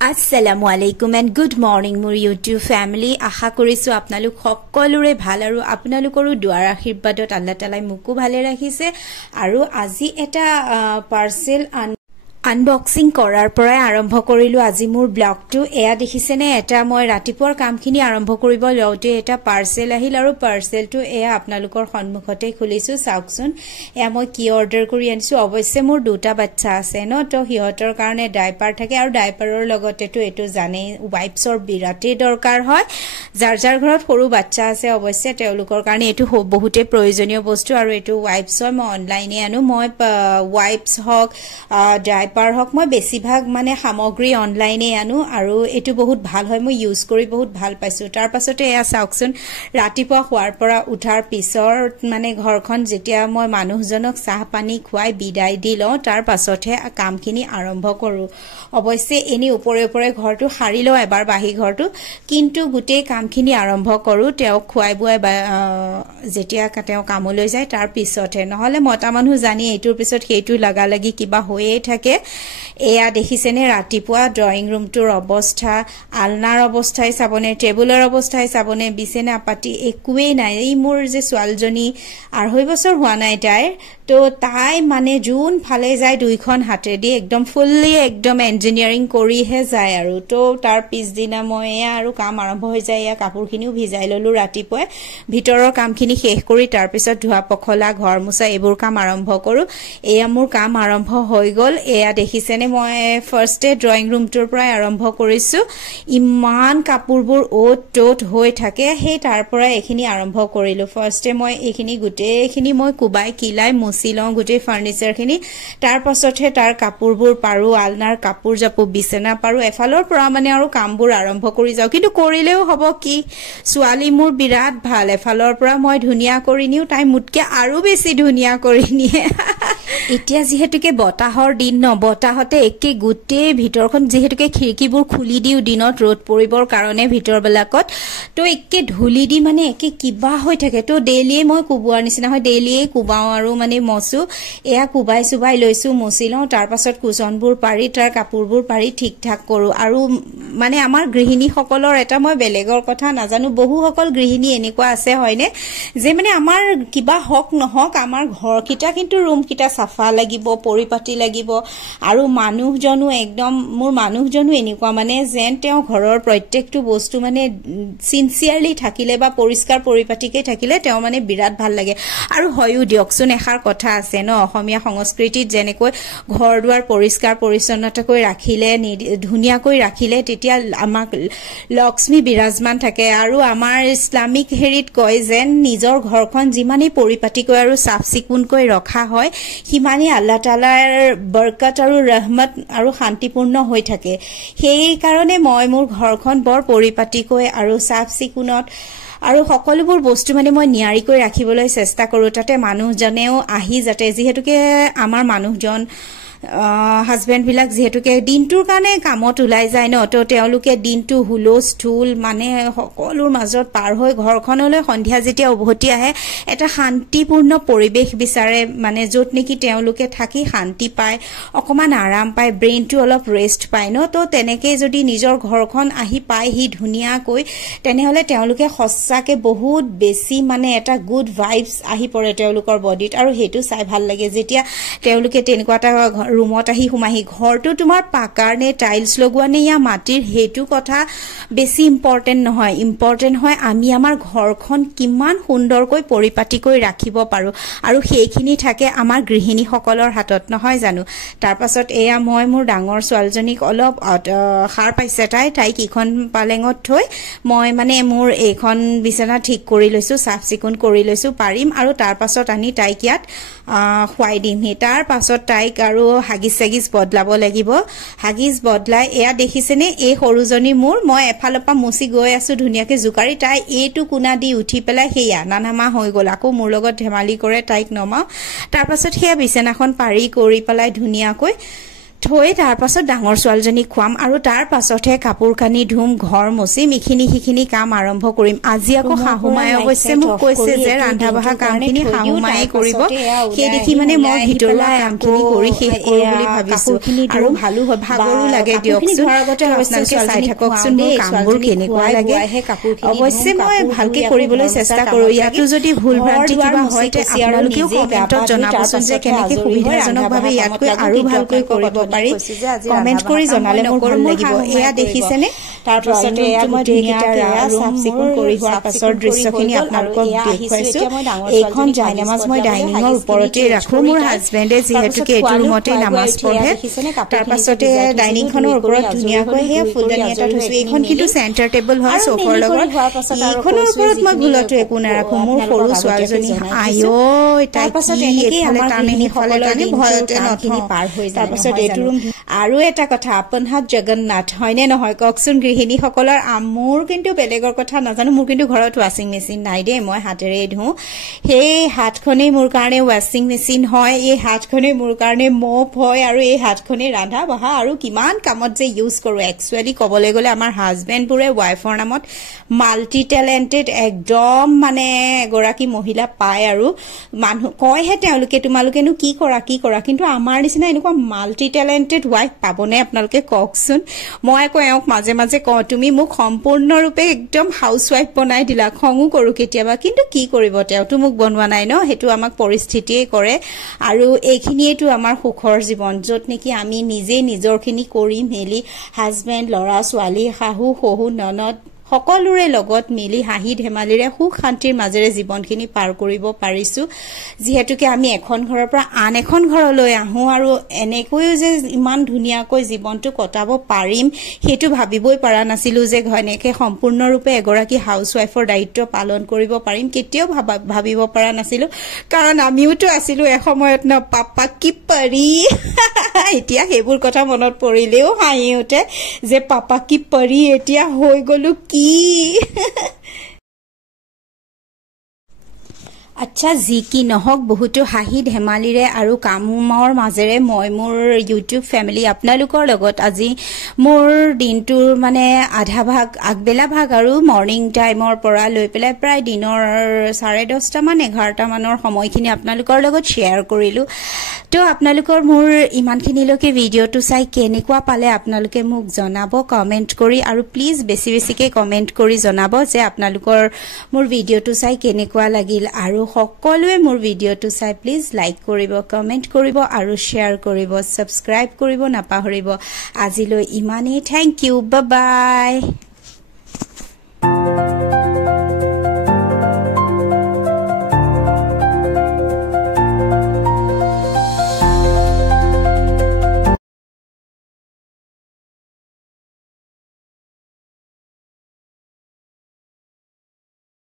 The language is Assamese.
Assalamu alaikum and good morning মোৰ YouTube family আশা কৰিছো আপোনালোক সকলোৰে ভাল আৰু আপোনালোকৰো দুৱাৰ আশীৰ্বাদত আল্লাহ তাআলাই মুকু ভালে ৰাখিছে আৰু আজি এটা পাৰ্সেল আনবক্সিং কৰাৰ পৰাই আৰম্ভ কৰিলো আজি মোৰ ব্লগটো এয়া দেখিছেনে এটা মই ৰাতিপুৱাৰ কামখিনি আৰম্ভ কৰিব লওঁতে এটা পাৰ্সেল আহিল আৰু পাৰ্সেলটো এয়া আপোনালোকৰ সন্মুখতে খুলিছো চাওকচোন এয়া মই কি অৰ্ডাৰ কৰি আনিছো অৱশ্যে মোৰ দুটা বাচ্চা আছে ন তো হিহঁতৰ কাৰণে ডাইপাৰ থাকে আৰু ডাইপাৰৰ লগতেটো এটো জানে ওয়াইপছৰ বিৰাটে দৰকাৰ হয় যাৰ যাৰ ঘৰত সৰু বাচ্চা আছে অৱশ্যে তেওঁলোকৰ কাৰণে এটো বহুতে প্ৰয়োজনীয় বস্তু আৰু এটো ওয়াইপছ মই অনলাইনে আনো মই ওয়াইপছ হক ডাইপাৰ হক মই বেছিভাগ মানে সামগ্ৰী অনলাইনে আনো আৰু এটো বহুত ভাল হয় মই ইউজ কৰি বহুত ভাল পাইছো তাৰ পাছতে এয়া চাওকচোন ৰাতিপুৱা খোৱাৰ পৰা উঠাৰ পিছৰ মানে ঘৰখন যেতিয়া মই মানুহজনক চাহ পানী খুৱাই বিদায় দি লওঁ তাৰ পাছতহে কামখিনি আৰম্ভ কৰো অৱশ্যে এনি ওপৰে ওপৰে ঘৰটো হাৰি লওঁ এবাৰ বাহি ঘৰটো কিন্তু গুটেই কামখিনি আৰম্ভ কৰো তেওঁ খুৱাই বুৱাই যেতিয়া তেওঁ কামলৈ যায় তাৰ পিছতহে নহলে মতা মানুহ জানি এটোৰ পিছত হেইটো লাগা লাগি কিবা হৈয়ে থাকে এয়া দেখিছেনে ৰাতিপুৱা ড্ৰয়িং ৰুমটোৰ অৱস্থা আলনাৰ অৱস্থাই চাবনে টেবুলৰ অৱস্থাই চাবনে বিছনা পাতি একোৱে নাই এই মোৰ যে ছোৱালজনী 2.5 বছৰ হোৱা নাই তাইৰ তো তাই মানে জুন ফালে যায় দুইখন হাতে দি একদম ফুললি একদম ইঞ্জিনিয়াৰিং কৰিহে যায় আৰু তো তাৰ পিছদিনা মই আৰু কাম আৰম্ভ হৈ যায় ইয়া কাপোৰখিনিও ভিজাই ললো ৰাতিপুৱা ভিতৰৰ কামখিনি শেষ কৰি তাৰ পিছত ধোৱা পখলা ঘৰ মুছা এইবোৰ কাম আৰম্ভ কৰো এয়া মোৰ কাম আৰম্ভ হৈ গল এয়া দেখিছেনে মই ফাৰ্ষ্টে ড্ৰয়িং ৰুমটোৰ পৰা আৰম্ভ কৰিছো ইমান কাপোৰবোৰ ওট টোট হৈ থাকে হে তাৰ পৰা এখিনি আৰম্ভ কৰিলো ফাৰ্ষ্টে মই এখিনি গুটেখিনি মই কুবাই কিলাই মুছিলং গুটে ফাৰ্নিচাৰখিনি তাৰ পাছতহে তাৰ কাপোৰবোৰ পাৰো আলনাৰ কাপোৰ জাপু বিছনা পাৰো এফালৰ পৰা মানে আৰু কামবোৰ আৰম্ভ কৰি যাও কিন্তু কৰিলেও হ'ব কি ছোৱালী মোৰ বিৰাট ভাল এফালৰ পৰা মই ধুনিয়া কৰি নিও তাই মুটকে আৰু বেছি ধুনিয়া কৰি নিয়ে এতিয়া যেহেতুকে বতাহৰ দিন ন বতাহতে একে গুটে ভিতৰখন যেহেতুকে খিৰকিবোৰ খুলি দিও দিনত ৰ'দ পৰিবৰ কাৰণে ভিতৰবিলাকত তো একে ধুলি দি মানে একে কিবা হৈ থাকে তো ডেইলি মই কুবুৱাৰ নিচিনা হয় ডেইলি কুবাও আৰু মানে মসু এয়া কুবাই সুবাই লৈছো মছিলো তাৰ পাছত কুজনবোৰ পাৰি তাৰ কাপোৰবোৰ পাৰি ঠিক ঠাক কৰো আৰু মানে আমাৰ গৃহিণী সকলৰ এটা মই বেলেগৰ কথা নাজানো বহু সকল গৃহিণী এনেকুৱা আছে হয়নে যে মানে আমাৰ কিবা হক নহক আমাৰ ঘৰকিটা কিন্তু ৰুমকিটা সাফা লাগিব পৰিপাটি লাগিব আৰু মানুহজনো একদম মোৰ মানুহজনো এনেকুৱা মানে যেন তেওঁ ঘৰৰ প্ৰত্যেকটো বস্তু মানে সিনসিয়াৰলি থাকিলে বা পৰিষ্কাৰ পৰিপাটিকে থাকিলে তেওঁ মানে বিৰাট ভাল লাগে আৰু হয়ও দিয়কচোন এখাৰ কথা আছে ন অসমীয়া সংস্কৃতিত যেনেকৈ ঘৰ দুৱাৰ পৰিষ্কাৰ পৰিচ্ছন্নতাকৈ ৰাখিলে ধুনিয়াকৈ ৰাখিলে তেতিয়া আমাক লক্ষ্মী বিৰাজমান থাকে আৰু আমাৰ ইসলামিক হেৰিত কয় যেন নিজৰ ঘৰখন যিমানে পৰিপাটিকৈ আৰু সাফ চিকুণকৈ ৰখা হয় হিমানি আল্লাহ তাআলাৰ বৰকত আৰু ৰহমত আৰু শান্তিপূৰ্ণ হৈ থাকে সেই কাৰণে মই মোৰ ঘৰখন বৰ পৰিপাটিকৈ আৰু সাফ চিকুণত আৰু সকলোবোৰ বস্তু মানে মই নিয়াৰিকৈ ৰাখিবলৈ চেষ্টা কৰো তাতে মানুহজনেও আহি যাতে যেহেতুকে আমাৰ মানুহজন হাজবেন্ড বিলাক যেহেতুকে দিনটোৰ কাৰণে কামত উলাই যায় ন তো তেওঁলোকে দিনটো হুলস ঠুল মানে সকলোৰ মাজত পাৰ হৈ ঘৰখনলৈ সন্ধিয়া যেতিয়া উভতি আহে এটা শান্তিপূৰ্ণ পৰিবেশ বিচাৰে মানে যত নেকি তেওঁলোকে থাকি শান্তি পায় অকমান আৰাম পায় ব্ৰেইনটো অলপ ৰেষ্ট পায় ন তো তেনেকে যদি নিজৰ ঘৰখন আহি পায় হি ধুনিয়াকৈ তেনেহলে তেওঁলোকে সঁচাকে বহুত বেছি মানে এটা গুড ভাইবস আহি পৰে তেওঁলোকৰ বডিত আৰু হেতু চাই ভাল লাগে যেতিয়া তেওঁলোকে তেনেকুৱা এটা ৰুমত আহি হুমাহি ঘৰটো তোমাৰ পাকাৰ নে টাইলছ লগোৱা নে ইয়া মাটিৰ হেতু কথা বেছি ইম্পৰ্টেন্ট নহয় ইম্পৰ্টেন্ট হয় আমি আমাৰ ঘৰখন কিমান সুন্দৰকৈ পৰিপাটিকৈ ৰাখিব পাৰো আৰু সেইখিনি থাকে আমাৰ গৃহিণী সকলৰ হাতত নহয় জানো তাৰ পাছত এয়া মই মোৰ ডাঙৰ ছোৱালজনীক অলপ খাৰ পাইছে তাইক ইখন পালেঙত থৈ মই মানে মোৰ এইখন বিছনা ঠিক কৰি লৈছো সাফ চিকুণ কৰি লৈছো পাৰিম আৰু তাৰ পাছত আনি তাইক ইয়াত খুৱাই দিম তাৰ পাছত তাইক আৰু হাগিস সাগিস বদলাব লাগিব হাগিস বদলাই এয়া দেখিছেনে এই সৰুজনী মোৰ মই এফালপা মুছি গৈ আছো ধুনিয়াকে জুকাৰি তাই এইটো কোনা দি উঠি পেলাই হেয়া নানামা হৈ গল আকৌ মোৰ লগত ধেমালি কৰে তাইক নমা তাৰ পাছত হেয়া বিছনাখন পাৰি কৰি পেলাই ধুনিয়াকৈ থৈ তাৰ পাছত ডাঙৰ ছোৱালীজনীক খুৱাম আৰু তাৰ পাছতহে কাপোৰ কানি ধুম ঘৰ মচিম এইখিনি কাম আৰম্ভ কৰিম আজি আকৌ শাহুমাই অৱশ্যে মোক কৈছে যে ৰন্ধা বঢ়া কামখিনি শাহুমায়ে কৰিব সেই দেখি মানে মই ভিতৰুৱা কামখিনি কৰি শেষ কৰোঁ বুলি ভাবিছো আৰু ভালো হয় ভাগৰো লাগে দিয়কচোন আপোনালোকে চাই থাককচোন মোৰ কামবোৰ কেনেকুৱা লাগে অৱশ্যে মই ভালকে কৰিবলৈ চেষ্টা কৰোঁ ইয়াতো যদি ভুল ভ্ৰান্তি কিবা হয় তে আপোনালোকেও কমেণ্টত জনাবচোন যে কেনেকৈ সুবিধাজনকভাৱে ইয়াতকৈ আৰু ভালকৈ কৰিব পাৰি কমেণ্ট কৰি জনালে মোৰ ভাল লাগিব এয়া দেখিছেনে তাৰ পাছতে এয়া মই ধুনীয়াকৈ চাফ চিকুণ কৰি হোৱাৰ পাছৰ দৃশ্যখিনি আপোনালোকক দেখুৱাইছো এইখন জায়নামাজ মই ডাইনিঙৰ ওপৰতে ৰাখোঁ মোৰ হাজবেণ্ডে যিহেতুকে এইটো ৰুমতে নামাজ পঢ়ে তাৰ পাছতে ডাইনিংখনৰ ওপৰত ধুনীয়াকৈ সেয়া ফুলদানি এটা থৈছো এইখন কিন্তু চেণ্টাৰ টেবল হয় চোফাৰ লগত এইখনৰ ওপৰত মই ভুলতো একো নাৰাখোঁ মোৰ সৰু ছোৱালীজনী আয়ো তাৰ পাছত এনেকৈ আমাৰ টানে সিফালে টানে ভয়তে নথিনি পাৰ হৈ যায় তাৰ পাছত এইটো ৰুম আৰু এটা কথা আপোনাত জগন্নাথ হয়নে নহয় কওকচোন গৃহিণীসকলৰ মোৰ কিন্তু বেলেগৰ কথা নাজানো মোৰ কিন্তু ঘৰত ৱাশ্বিং মেচিন নাই দেই মই হাতেৰে ধুওঁ সেই হাতখনেই মোৰ কাৰণে ৱাশ্বিং মেচিন হয় এই হাতখনেই মোৰ কাৰণে মপ হয় আৰু এই হাতখনেই ৰন্ধা বঢ়া আৰু কিমান কামত যে ইউজ কৰোঁ একচুৱেলি ক'বলৈ গ'লে আমাৰ হাজবেণ্ডবোৰে ৱাইফৰ নামত মাল্টি টেলেণ্টেড একদম মানে এগৰাকী মহিলা পায় আৰু মানুহ কয়হে তেওঁলোকে তোমালোকেনো কি কৰা কিন্তু আমাৰ নিচিনা এনেকুৱা মাল্টি টেলেণ্টেড ৱাইফ পাবনে আপোনালোকে কওকচোন মই আকৌ এওঁক মাজে মাজে কওঁ তুমি মোক সম্পূৰ্ণৰূপে একদম হাউচ ৱাইফ বনাই দিলা খঙো কৰোঁ কেতিয়াবা কিন্তু কি কৰিব তেওঁতো মোক বনোৱা নাই ন সেইটো আমাক পৰিস্থিতিয়ে কৰে আৰু এইখিনিয়েতো আমাৰ সুখৰ জীৱন য'ত নেকি আমি নিজে নিজৰখিনি কৰি মেলি হাজবেণ্ড ল'ৰা ছোৱালী শাহু শহু ননদ সকলোৰে লগত মিলি হাঁহি ধেমালিৰে সুখ শান্তিৰ মাজেৰে জীৱনখিনি পাৰ কৰিব পাৰিছো যিহেতুকে আমি এখন ঘৰৰ পৰা আন এখন ঘৰলৈ আহোঁ আৰু এনেকৈও যে ইমান ধুনীয়াকৈ জীৱনটো কটাব পাৰিম সেইটো ভাবিবই পৰা নাছিলো যে ঘনেকে সম্পূৰ্ণৰূপে এগৰাকী হাউচ ৱাইফৰ দায়িত্ব পালন কৰিব পাৰিম কেতিয়াও ভাবিব পৰা নাছিলো কাৰণ আমিওতো আছিলো এসময়ত ন পাপা কি পৰি এতিয়া সেইবোৰ কথা মনত পৰিলেও হাঁহি উঠে যে পাপা কি পৰি এতিয়া হৈ গলো কি আচ্ছা যি কি নহওক বহুতো হাঁহি ধেমালিৰে আৰু কামৰ মাজেৰে মই মোৰ ইউটিউব ফেমিলি আপোনালোকৰ লগত আজি মোৰ দিনটোৰ মানে আধা ভাগ আগবেলা ভাগ আৰু মৰ্নিং টাইমৰ পৰা লৈ পেলাই প্ৰায় দিনৰ 10:30 মান 11টা মানৰ সময়খিনি আপোনালোকৰ লগত শ্বেয়াৰ কৰিলোঁ তো আপোনালোকৰ মোৰ ইমানখিনিলৈকে ভিডিঅ'টো চাই কেনেকুৱা পালে আপোনালোকে মোক জনাব কমেণ্ট কৰি আৰু প্লিজ বেছিকৈ কমেণ্ট কৰি জনাব যে আপোনালোকৰ মোৰ ভিডিঅ'টো চাই কেনেকুৱা লাগিল আৰু সকলোৱে মোৰ ভিডিঅ'টো চাই প্লিজ লাইক কৰিব কমেণ্ট কৰিব আৰু শ্বেয়াৰ কৰিব ছাবস্ক্ৰাইব কৰিব নাপাহৰিব আজিলৈ ইমানেই থেংক ইউ বাই বাই